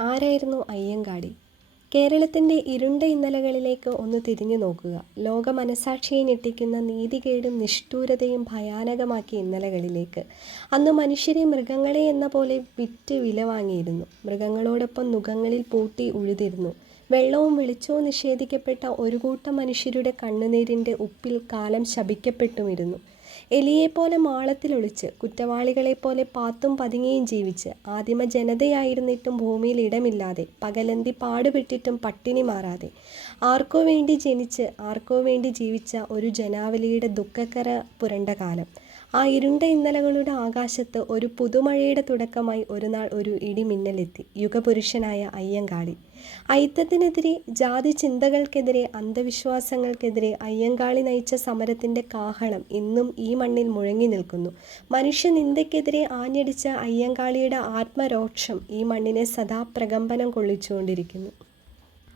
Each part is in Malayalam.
ആരായിരുന്നു അയ്യങ്കാളി കേരളത്തിന്റെ ഇരുണ്ട ഇന്നലകളിലേക്ക് ഒന്ന് തിരിഞ്ഞു നോക്കുക. ലോക മനസാക്ഷിയെ ഞെട്ടിക്കുന്ന നീതികേടും നിഷ്ഠൂരതയും ഭയാനകമാക്കിയ ഇന്നലകളിലേക്ക്. അന്ന് മനുഷ്യരെ മൃഗങ്ങളെ എന്ന പോലെ വിറ്റ് വില വാങ്ങിയിരുന്നു. മൃഗങ്ങളോടൊപ്പം നുഖങ്ങളിൽ പൂട്ടി ഉഴുതിരുന്നു. വെള്ളവും വെളിച്ചവും നിഷേധിക്കപ്പെട്ട ഒരു കൂട്ടം മനുഷ്യരുടെ കണ്ണുനീരിന്റെ ഉപ്പിൽ കാലം ശപിക്കപ്പെട്ടുമിരുന്നു. എലിയെപ്പോലെ മാളത്തിലൊളിച്ച് കുറ്റവാളികളെപ്പോലെ പാത്തും പതുങ്ങിയും ജീവിച്ച് ആദിമ ജനതയായിരുന്നിട്ടും ഭൂമിയിൽ ഇടമില്ലാതെ പകലന്തി പാടുപെട്ടിട്ടും പട്ടിണി മാറാതെ ആർക്കോ വേണ്ടി ജനിച്ച് ആർക്കോ വേണ്ടി ജീവിച്ച ഒരു ജനാവലിയുടെ ദുഃഖക്കര പുരണ്ട കാലം. ആ ഇരുണ്ട ഇന്നലകളുടെ ആകാശത്ത് ഒരു പുതുമഴയുടെ തുടക്കമായി ഒരു നാൾ ഒരു ഇടിമിന്നലെത്തി. യുഗപുരുഷനായ അയ്യങ്കാളി. അയിത്തത്തിനെതിരെ ജാതി ചിന്തകൾക്കെതിരെ അന്ധവിശ്വാസങ്ങൾക്കെതിരെ അയ്യങ്കാളി നയിച്ച സമരത്തിന്റെ കാഹളം ഇന്നും ഈ മണ്ണിൽ മുഴങ്ങി നിൽക്കുന്നു. മനുഷ്യനിന്ദയ്ക്കെതിരെ ആഞ്ഞടിച്ച അയ്യങ്കാളിയുടെ ആത്മരോക്ഷം ഈ മണ്ണിനെ സദാ പ്രകമ്പനം കൊള്ളിച്ചുകൊണ്ടിരിക്കുന്നു.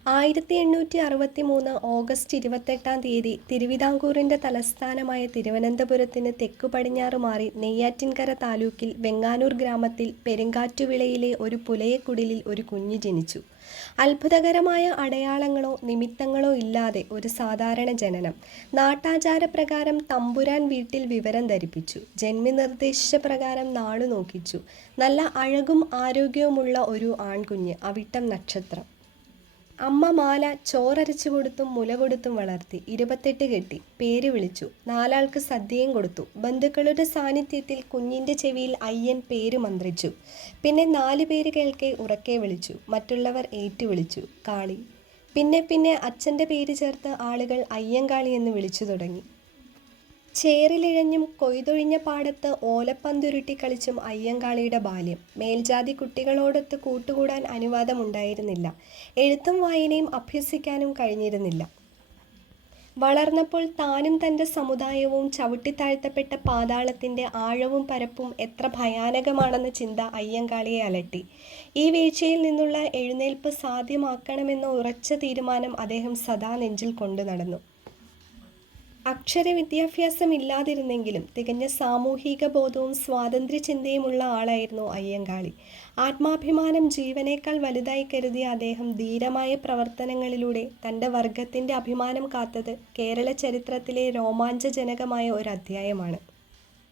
ആയിരത്തി എണ്ണൂറ്റി അറുപത്തി മൂന്ന് ഓഗസ്റ്റ് ഇരുപത്തെട്ടാം തീയതി തിരുവിതാംകൂറിന്റെ തലസ്ഥാനമായ തിരുവനന്തപുരത്തിന് തെക്കു പടിഞ്ഞാറ് മാറി നെയ്യാറ്റിൻകര താലൂക്കിൽ വെങ്ങാനൂർ ഗ്രാമത്തിൽ പെരുങ്കാറ്റുവിളയിലെ ഒരു പുലയക്കുടിലിൽ ഒരു കുഞ്ഞ് ജനിച്ചു. അത്ഭുതകരമായ അടയാളങ്ങളോ നിമിത്തങ്ങളോ ഇല്ലാതെ ഒരു സാധാരണ ജനനം. നാട്ടാചാരപ്രകാരം തമ്പുരാൻ വീട്ടിൽ വിവരം ധരിപ്പിച്ചു. ജന്മനിർദ്ദേശിച്ച പ്രകാരം നാളു നോക്കിച്ചു നല്ല അഴകും ആരോഗ്യവുമുള്ള ഒരു ആൺകുഞ്ഞ് അവിട്ടം നക്ഷത്രം. അമ്മ മാല ചോറരച്ചു കൊടുത്തും മുല കൊടുത്തും വളർത്തി ഇരുപത്തെട്ട് കെട്ടി. പേര് വിളിച്ചു. നാലാൾക്ക് സദ്യയും കൊടുത്തു. ബന്ധുക്കളുടെ സാന്നിധ്യത്തിൽ കുഞ്ഞിന്റെ ചെവിയിൽ അയ്യൻ പേര് മന്ത്രിച്ചു. പിന്നെ നാല് പേര് കേൾക്കെ ഉറക്കെ വിളിച്ചു. മറ്റുള്ളവർ ഏറ്റു വിളിച്ചു. കാളി. പിന്നെ പിന്നെ അച്ഛന്റെ പേര് ചേർത്ത് ആളുകൾ അയ്യങ്കാളി എന്ന് വിളിച്ചു തുടങ്ങി. ചേറിലിഴഞ്ഞും കൊയ്തൊഴിഞ്ഞ പാടത്ത് ഓലപ്പന്തുരുട്ടി കളിച്ചും അയ്യങ്കാളിയുടെ ബാല്യം. മേൽജാതി കുട്ടികളോടൊത്ത് കൂട്ടുകൂടാൻ അനുവാദമുണ്ടായിരുന്നില്ല. എഴുത്തും വായനയും അഭ്യസിക്കാനും കഴിഞ്ഞിരുന്നില്ല. വളർന്നപ്പോൾ താനും തന്റെ സമുദായവും ചവിട്ടിത്താഴ്ത്തപ്പെട്ട പാതാളത്തിന്റെ ആഴവും പരപ്പും എത്ര ഭയാനകമാണെന്ന ചിന്ത അയ്യങ്കാളിയെ അലട്ടി. ഈ വീഴ്ചയിൽ നിന്നുള്ള എഴുന്നേൽപ്പ് സാധ്യമാക്കണമെന്ന ഉറച്ച തീരുമാനം അദ്ദേഹം സദാ നെഞ്ചിൽ കൊണ്ടു നടന്നു. അക്ഷര വിദ്യാഭ്യാസം ഇല്ലാതിരുന്നെങ്കിലും തികഞ്ഞ സാമൂഹിക ബോധവും സ്വാതന്ത്ര്യ ചിന്തയുമുള്ള ആളായിരുന്നു അയ്യങ്കാളി. ആത്മാഭിമാനം ജീവനേക്കാൾ വലുതായി കരുതിയ അദ്ദേഹം ധീരമായ പ്രവർത്തനങ്ങളിലൂടെ തന്റെ വർഗത്തിന്റെ അഭിമാനം കാത്തത് കേരള ചരിത്രത്തിലെ രോമാഞ്ചജനകമായ ഒരു അധ്യായമാണ്.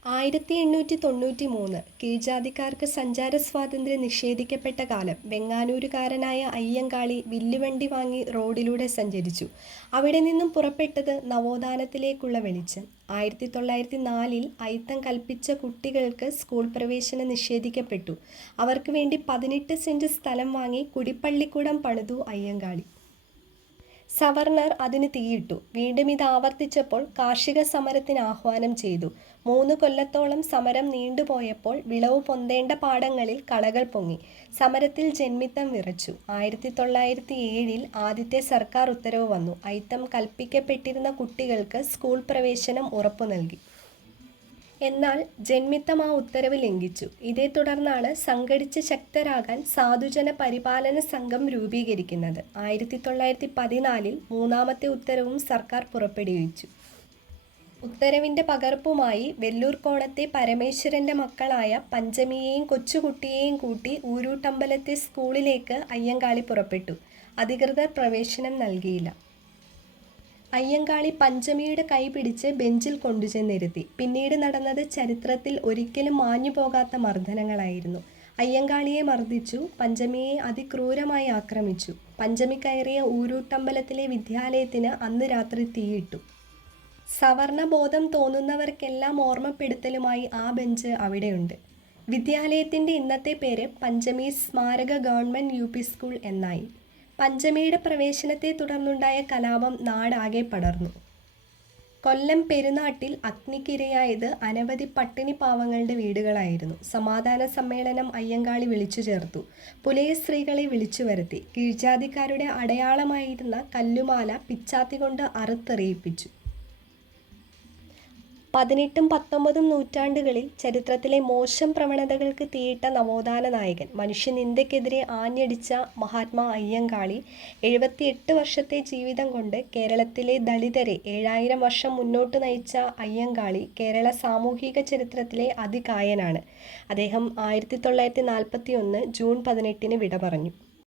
ആയിരത്തി എണ്ണൂറ്റി തൊണ്ണൂറ്റി മൂന്ന് കീഴ്ജാതിക്കാർക്ക് സഞ്ചാര സ്വാതന്ത്ര്യം നിഷേധിക്കപ്പെട്ട കാലം വെങ്ങാനൂരുകാരനായ അയ്യങ്കാളി വില്ലുവണ്ടി വാങ്ങി റോഡിലൂടെ സഞ്ചരിച്ചു. അവിടെ നിന്നും പുറപ്പെട്ടത് നവോത്ഥാനത്തിലേക്കുള്ള വെളിച്ചം. ആയിരത്തി തൊള്ളായിരത്തി നാലിൽ അയിത്തം കൽപ്പിച്ച കുട്ടികൾക്ക് സ്കൂൾ പ്രവേശനം നിഷേധിക്കപ്പെട്ടു. അവർക്ക് വേണ്ടി പതിനെട്ട് സെന്റ് സ്ഥലം വാങ്ങി കുടിപ്പള്ളിക്കൂടം പണിതു അയ്യങ്കാളി. സവർണർ അതിന് തീയിട്ടു. വീണ്ടും ഇത് ആവർത്തിച്ചപ്പോൾ കാർഷിക സമരത്തിന് ആഹ്വാനം ചെയ്തു. മൂന്ന് കൊല്ലത്തോളം സമരം നീണ്ടുപോയപ്പോൾ വിളവ് പൊന്തേണ്ട പാടങ്ങളിൽ കളകൾ പൊങ്ങി. സമരത്തിൽ ജന്മിത്തം വിറച്ചു. ആയിരത്തി തൊള്ളായിരത്തി ഏഴിൽ ആദ്യത്തെ സർക്കാർ ഉത്തരവ് വന്നു. ഐത്തം കൽപ്പിക്കപ്പെട്ടിരുന്ന കുട്ടികൾക്ക് സ്കൂൾ പ്രവേശനം ഉറപ്പു നൽകി. എന്നാൽ ജന്മിത്തം ആ ഉത്തരവ് ലംഘിച്ചു. ഇതേ തുടർന്നാണ് സംഘടിച്ച് ശക്തരാകാൻ സാധുജന പരിപാലന സംഘം രൂപീകരിക്കുന്നത്. ആയിരത്തി തൊള്ളായിരത്തി പതിനാലിൽ മൂന്നാമത്തെ ഉത്തരവും സർക്കാർ പുറപ്പെടുവിച്ചു. ഉത്തരവിന്റെ പകർപ്പുമായി വെല്ലൂർ കോണത്തെ പരമേശ്വരന്റെ മക്കളായ പഞ്ചമിയെയും കൊച്ചുകുട്ടിയെയും കൂട്ടി ഊരൂട്ടമ്പലത്തെ സ്കൂളിലേക്ക് അയ്യങ്കാളി പുറപ്പെട്ടു. അധികൃതർ പ്രവേശനം നൽകിയില്ല. അയ്യങ്കാളി പഞ്ചമിയുടെ കൈ പിടിച്ച് ബെഞ്ചിൽ കൊണ്ടുചെന്നിരുത്തി. പിന്നീട് നടന്നത് ചരിത്രത്തിൽ ഒരിക്കലും മാഞ്ഞു പോകാത്ത മർദ്ദനങ്ങളായിരുന്നു. അയ്യങ്കാളിയെ മർദ്ദിച്ചു പഞ്ചമിയെ അതിക്രൂരമായി ആക്രമിച്ചു. പഞ്ചമി കയറിയ ഊരൂട്ടമ്പലത്തിലെ വിദ്യാലയത്തിന് അന്ന് രാത്രി തീയിട്ടു. സവർണബോധം തോന്നുന്നവർക്കെല്ലാം ഓർമ്മപ്പെടുത്തലുമായി ആ ബെഞ്ച് അവിടെയുണ്ട്. വിദ്യാലയത്തിന്റെ ഇന്നത്തെ പേര് പഞ്ചമി സ്മാരക ഗവൺമെന്റ് യു സ്കൂൾ എന്നായി. പഞ്ചമിയുടെ പ്രവേശനത്തെ തുടർന്നുണ്ടായ കലാപം നാടാകെ പടർന്നു. കൊല്ലം പെരുന്നാട്ടിൽ അഗ്നിക്കിരയായത് അനവധി പട്ടിണി പാവങ്ങളുടെ വീടുകളായിരുന്നു. സമാധാന സമ്മേളനം അയ്യങ്കാളി വിളിച്ചു ചേർത്തു. പുലയ സ്ത്രീകളെ വിളിച്ചു വരുത്തി. കീഴ്ജാതിക്കാരുടെ അടയാളമായിരുന്ന കല്ലുമാല പിച്ചാത്തി കൊണ്ട് അറുത്തെറിയിപ്പിച്ചു. പതിനെട്ടും പത്തൊമ്പതും നൂറ്റാണ്ടുകളിൽ ചരിത്രത്തിലെ മോശം പ്രവണതകൾക്ക് തീയിട്ട നവോത്ഥാന നായകൻ. മനുഷ്യനിന്ദയ്ക്കെതിരെ ആഞ്ഞടിച്ച മഹാത്മാ അയ്യങ്കാളി എഴുപത്തിയെട്ട് വർഷത്തെ ജീവിതം കൊണ്ട് കേരളത്തിലെ ദളിതരെ ഏഴായിരം വർഷം മുന്നോട്ട് നയിച്ച അയ്യങ്കാളി കേരള സാമൂഹിക ചരിത്രത്തിലെ അതികായനാണ്. അദ്ദേഹം ആയിരത്തി തൊള്ളായിരത്തി നാൽപ്പത്തി ഒന്ന് ജൂൺ പതിനെട്ടിന് വിട പറഞ്ഞു